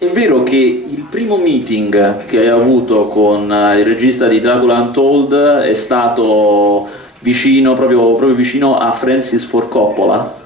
È vero che il primo meeting che hai avuto con il regista di Dracula Untold è stato vicino, proprio vicino a Francis Ford Coppola?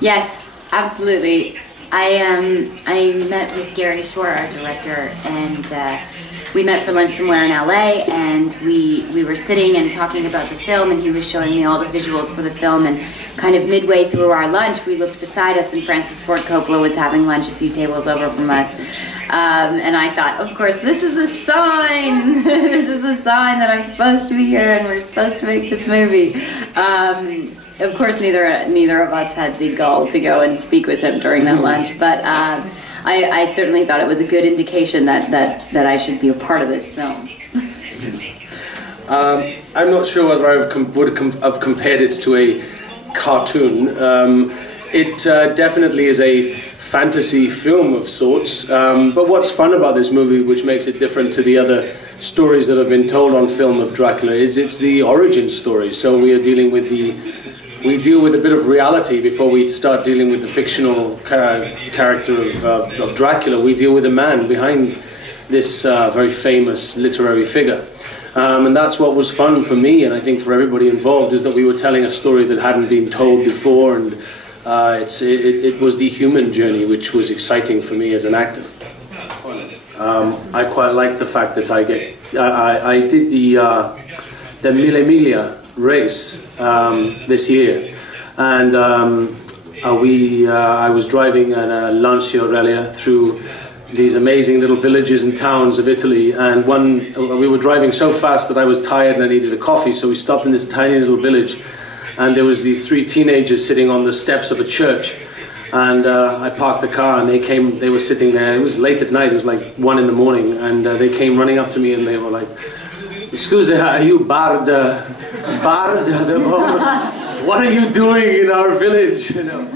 Yes, absolutely. I met with Gary Shore, our director, and we met for lunch somewhere in LA, and we were sitting and talking about the film, and he was showing me all the visuals for the film, and kind of midway through our lunch, we looked beside us, and Francis Ford Coppola was having lunch a few tables over from us. And I thought, of course, this is a sign! This is a sign that I'm supposed to be here, and we're supposed to make this movie. Of course, neither of us had the gall to go and speak with him during that lunch, but I certainly thought it was a good indication that I should be a part of this film. I'm not sure whether I would have compared it to a cartoon. It definitely is a fantasy film of sorts, but what's fun about this movie, which makes it different to the other stories that have been told on film of Dracula, is it's the origin story. So we deal with a bit of reality before we start dealing with the fictional character of Dracula. We deal with the man behind this very famous literary figure. And that's what was fun for me, and I think for everybody involved, is that we were telling a story that hadn't been told before, and it was the human journey which was exciting for me as an actor. I quite like the fact that I did the Mille Miglia race this year, and I was driving in a Lancia Aurelia through these amazing little villages and towns of Italy, and we were driving so fast that I was tired and I needed a coffee, so we stopped in this tiny little village, and there was these three teenagers sitting on the steps of a church, and I parked the car, and they were sitting there. It was late at night, it was like 1 in the morning, and they came running up to me and they were like, "Scusa, are you Bard? What are you doing in our village?" You know.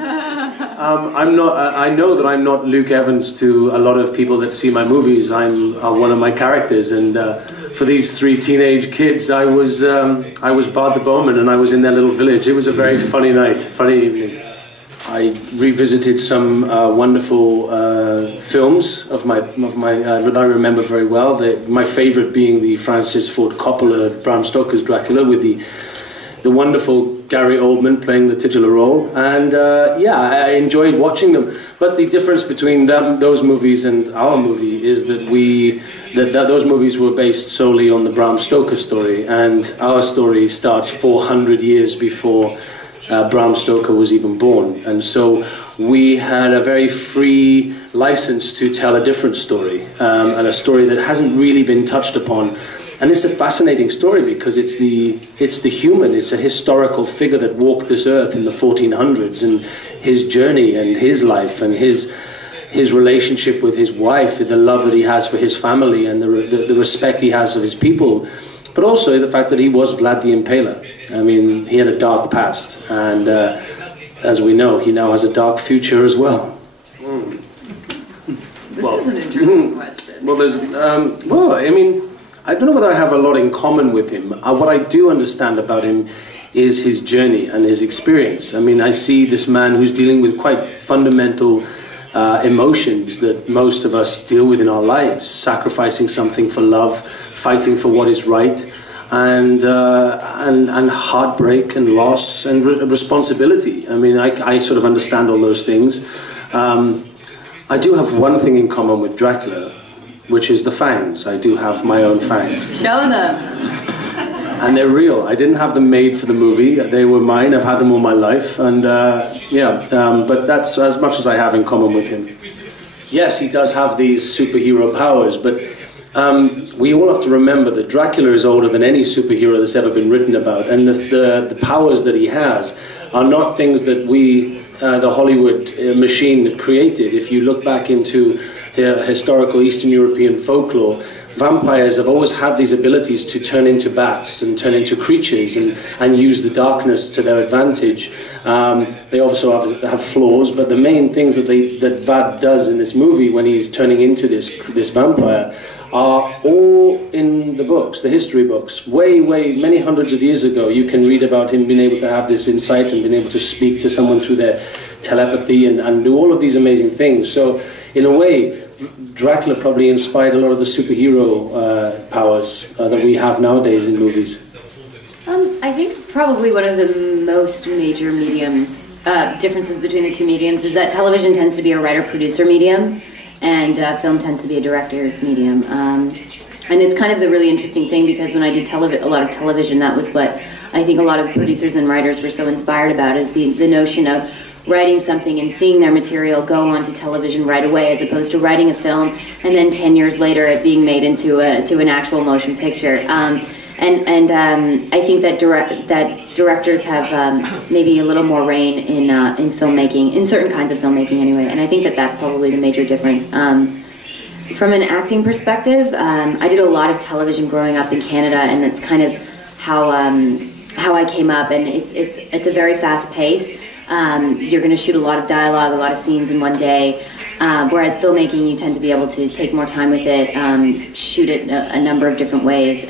I know that I'm not Luke Evans to a lot of people that see my movies. I'm one of my characters, and for these three teenage kids, I was Bard the Bowman, and I was in their little village. It was a very funny night, funny evening. I revisited some wonderful films that I remember very well. My favorite being the Francis Ford Coppola Bram Stoker's Dracula, with the wonderful Gary Oldman playing the titular role, and yeah, I enjoyed watching them. But the difference between those movies and our movie is that those movies were based solely on the Bram Stoker story, and our story starts 400 years before Bram Stoker was even born, and so we had a very free license to tell a different story, and a story that hasn't really been touched upon. And it's a fascinating story because it's the human, it's a historical figure that walked this earth in the 1400s, and his journey and his life and his relationship with his wife, the love that he has for his family, and the respect he has of his people, but also the fact that he was Vlad the Impaler. I mean, he had a dark past, and as we know, he now has a dark future as well. This is an interesting question. Well, I mean, I don't know whether I have a lot in common with him. What I do understand about him is his journey and his experience. I mean, I see this man who's dealing with quite fundamental emotions that most of us deal with in our lives, sacrificing something for love, fighting for what is right, and heartbreak and loss and responsibility. I mean, I sort of understand all those things. I do have one thing in common with Dracula, which is the fangs. I do have my own fangs. Show them. And they're real. I didn't have them made for the movie. They were mine. I've had them all my life. And but that's as much as I have in common with him. Yes, he does have these superhero powers, but we all have to remember that Dracula is older than any superhero that's ever been written about. And the powers that he has are not things that the Hollywood machine created. If you look back into historical Eastern European folklore, vampires have always had these abilities to turn into bats and turn into creatures and use the darkness to their advantage. They also have flaws, but the main things that Vlad does in this movie when he's turning into this vampire are all in the books, the history books. Way, many hundreds of years ago, you can read about him being able to have this insight and being able to speak to someone through their telepathy and do all of these amazing things. So in a way, Dracula probably inspired a lot of the superhero powers that we have nowadays in movies. I think probably one of the most major mediums, differences between the two mediums is that television tends to be a writer-producer medium, and film tends to be a director's medium. And it's kind of the really interesting thing, because when I did a lot of television, that was what I think a lot of producers and writers were so inspired about, is the notion of writing something and seeing their material go onto television right away, as opposed to writing a film and then 10 years later it being made into an actual motion picture. I think that directors have maybe a little more reign in filmmaking, in certain kinds of filmmaking anyway, and I think that that's probably the major difference. From an acting perspective, I did a lot of television growing up in Canada, and that's kind of how I came up, and it's a very fast pace. You're going to shoot a lot of dialogue, a lot of scenes in one day, whereas filmmaking, you tend to be able to take more time with it, shoot it a number of different ways.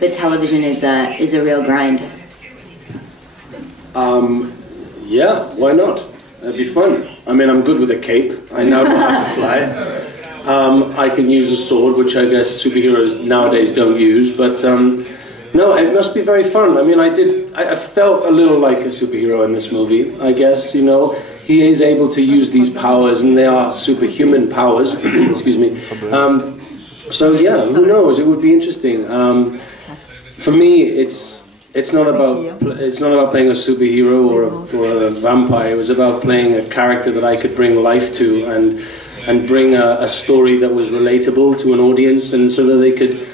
But television is a real grind. Yeah, why not? It'd be fun. I mean, I'm good with a cape. I now know how to fly. I can use a sword, which I guess superheroes nowadays don't use, but no, it must be very fun. I mean, I felt a little like a superhero in this movie, I guess, you know. He is able to use these powers, and they are superhuman powers, excuse me. So yeah, who knows, it would be interesting. For me, it's not about playing a superhero or a vampire. It was about playing a character that I could bring life to, and bring a story that was relatable to an audience, and so that they could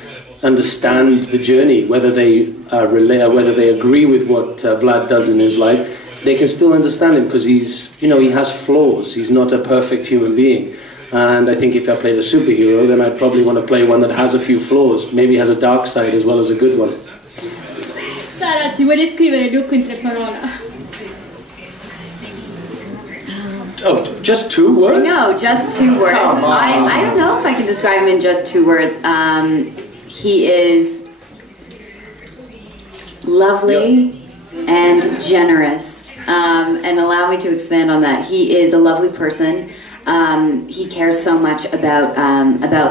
understand the journey, whether they whether they agree with what Vlad does in his life. They can still understand him, because he's, you know, he has flaws. He's not a perfect human being. And I think if I played a superhero, then I'd probably want to play one that has a few flaws, maybe has a dark side as well as a good one. Sara, ci vuoi descrivere Luke in 3 parole? Oh, just 2 words? No, just 2 words. I don't know if I can describe him in just 2 words. He is lovely and generous. And allow me to expand on that. He is a lovely person. He cares so much about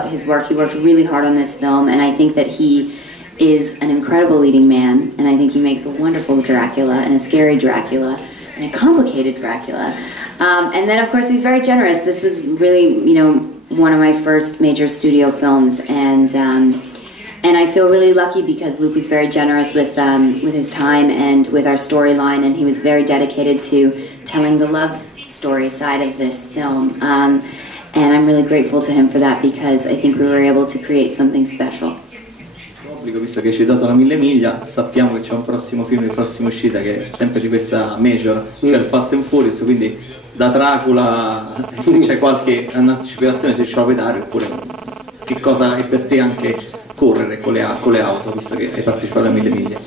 his work. He worked really hard on this film, and I think that he is an incredible leading man, and I think he makes a wonderful Dracula, and a scary Dracula, and a complicated Dracula. And then, of course, he's very generous. This was really, you know, one of my first major studio films, and I feel really lucky because Luke was very generous with his time and with our storyline, and he was very dedicated to telling the love story side of this film. And I'm really grateful to him for that, because I think we were able to create something special. Visto che hai citato la Mille Miglia, sappiamo che c'è un prossimo film di prossima uscita che è sempre di questa major, cioè il Fast and Furious, quindi da Dracula c'è qualche anticipazione, se ce la puoi dare, oppure che cosa è per te anche correre con le auto, visto che hai partecipato a Mille Miglia?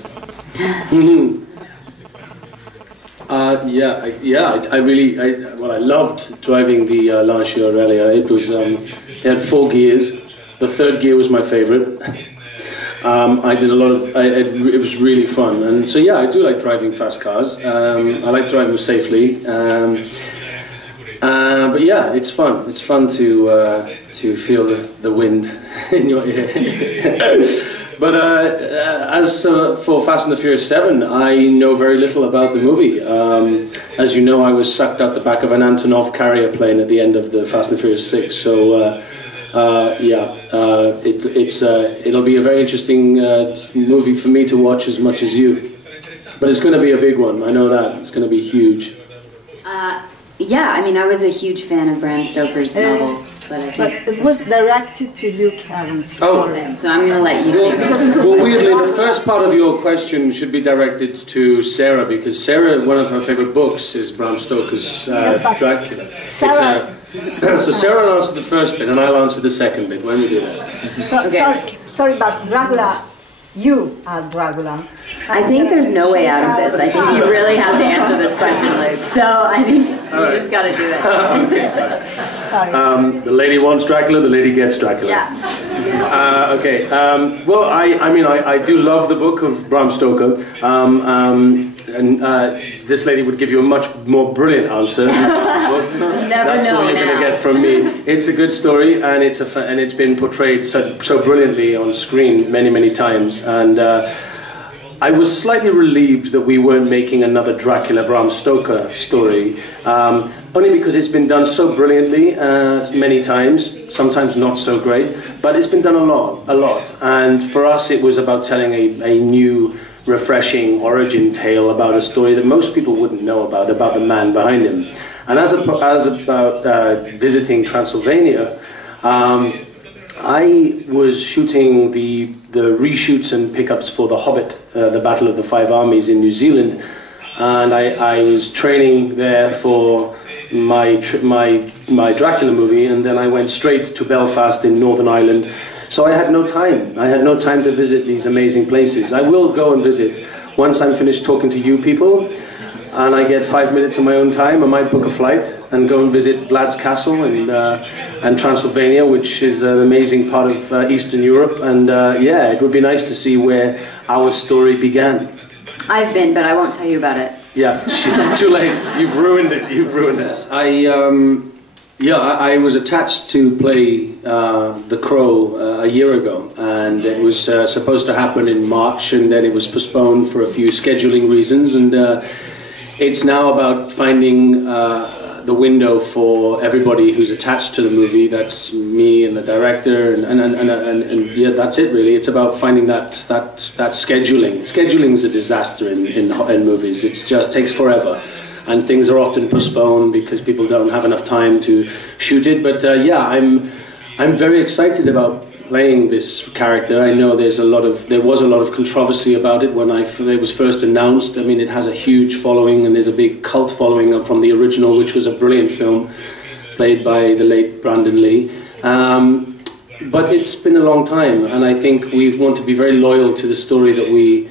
I loved driving the Lancia Aurelia. It was it had 4 gears. The 3rd gear was my favorite. I did a lot of. It was really fun, and so yeah, I do like driving fast cars. I like driving them safely. But yeah, it's fun. It's fun to feel the wind in your ear. But as for Fast and the Furious 7, I know very little about the movie. As you know, I was sucked out the back of an Antonov carrier plane at the end of the Fast and the Furious 6. So it'll be a very interesting movie for me to watch as much as you. But it's going to be a big one. I know that it's going to be huge. Yeah, I mean, I was a huge fan of Bram Stoker's novels, but I think... But it was directed to Luke Evans. Oh. So I'm going to let you take it. Well, weirdly, the first part of your question should be directed to Sarah, because Sarah, one of her favorite books is Bram Stoker's Dracula. Sarah... So Sarah will answer the first bit, and I'll answer the second bit. When we do that. Sorry, but Dracula... You are Dracula. I think there's no way out of this. I think you really have to answer this question, Luke. So I think you just got to do this. Okay. Sorry. The lady wants Dracula, the lady gets Dracula. Yeah. Okay. Well, I mean, I do love the book of Bram Stoker. And this lady would give you a much more brilliant answer. That's all you're going to get from me. It's a good story, and it's been portrayed so brilliantly on screen many times. And I was slightly relieved that we weren't making another Dracula Bram Stoker story, only because it's been done so brilliantly many times, sometimes not so great, but it's been done a lot. And for us, it was about telling a new, refreshing origin tale about a story that most people wouldn't know about the man behind him. And as about visiting Transylvania, I was shooting the reshoots and pickups for The Hobbit, the Battle of the Five Armies in New Zealand, and I was training there for my Dracula movie, and then I went straight to Belfast in Northern Ireland. So I had no time. I had no time to visit these amazing places. I will go and visit once I'm finished talking to you people, and I get 5 minutes of my own time. I might book a flight and go and visit Vlad's Castle and Transylvania, which is an amazing part of Eastern Europe. And yeah, it would be nice to see where our story began. I've been, but I won't tell you about it. Yeah, she's too late. You've ruined it. You've ruined us. I was attached to play The Crow a year ago, and it was supposed to happen in March, and then it was postponed for a few scheduling reasons, and it's now about finding the window for everybody who's attached to the movie. That's me and the director, and yeah, that's it really. It's about finding that scheduling. Scheduling is a disaster in movies. It just takes forever, and things are often postponed because people don't have enough time to shoot it. But yeah, I'm very excited about playing this character. I know there was a lot of controversy about it when it was first announced. I mean, it has a huge following, and there's a big cult following from the original, which was a brilliant film played by the late Brandon Lee. But it's been a long time, and I think we want to be very loyal to the story that we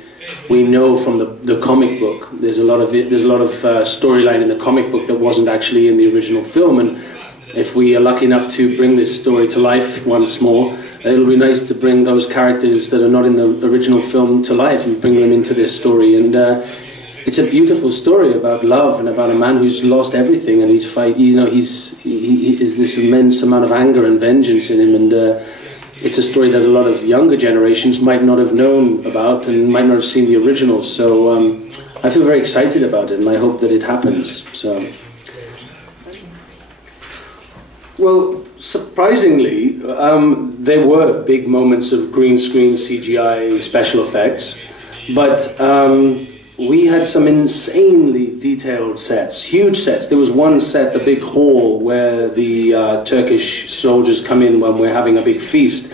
know from the comic book. There's a lot of storyline in the comic book that wasn't actually in the original film, and if we are lucky enough to bring this story to life once more, it'll be nice to bring those characters that are not in the original film to life and bring them into this story. And it's a beautiful story about love and about a man who's lost everything, and he is this immense amount of anger and vengeance in him. And it's a story that a lot of younger generations might not have known about and might not have seen the original. So I feel very excited about it, and I hope that it happens. So. Well, surprisingly, there were big moments of green screen CGI special effects, but we had some insanely detailed sets, huge sets. There was one set, the big hall where the Turkish soldiers come in when we're having a big feast.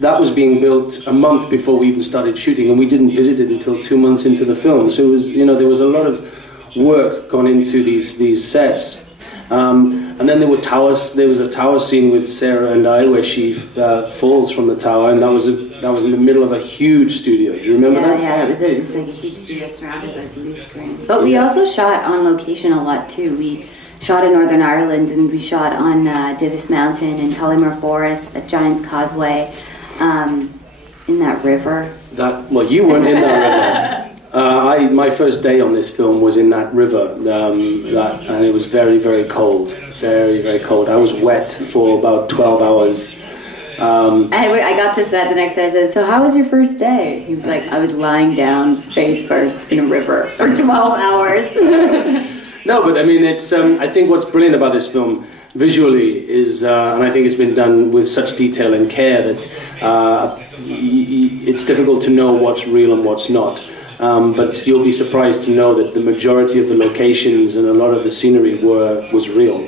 That was being built a month before we even started shooting, and we didn't visit it until 2 months into the film. So it was, there was a lot of work gone into these sets. And then there were towers. There was a tower scene with Sarah and I where she falls from the tower, and that was in the middle of a huge studio. Do you remember that? Yeah, it was like a huge studio surrounded by blue screen. But we also shot on location a lot too. We shot in Northern Ireland, and we shot on Divis Mountain and Tullymore Forest at Giant's Causeway, in that river. Well, you weren't in that river. My first day on this film was in that river, and it was very, very cold. Very, very cold. I was wet for about 12 hours. I got to set the next day. I said, "So how was your first day?" He was like, "I was lying down face first in a river for 12 hours." No, but I mean, it's. I think what's brilliant about this film visually is, and I think it's been done with such detail and care that it's difficult to know what's real and what's not. But you'll be surprised to know that the majority of the locations and a lot of the scenery was real.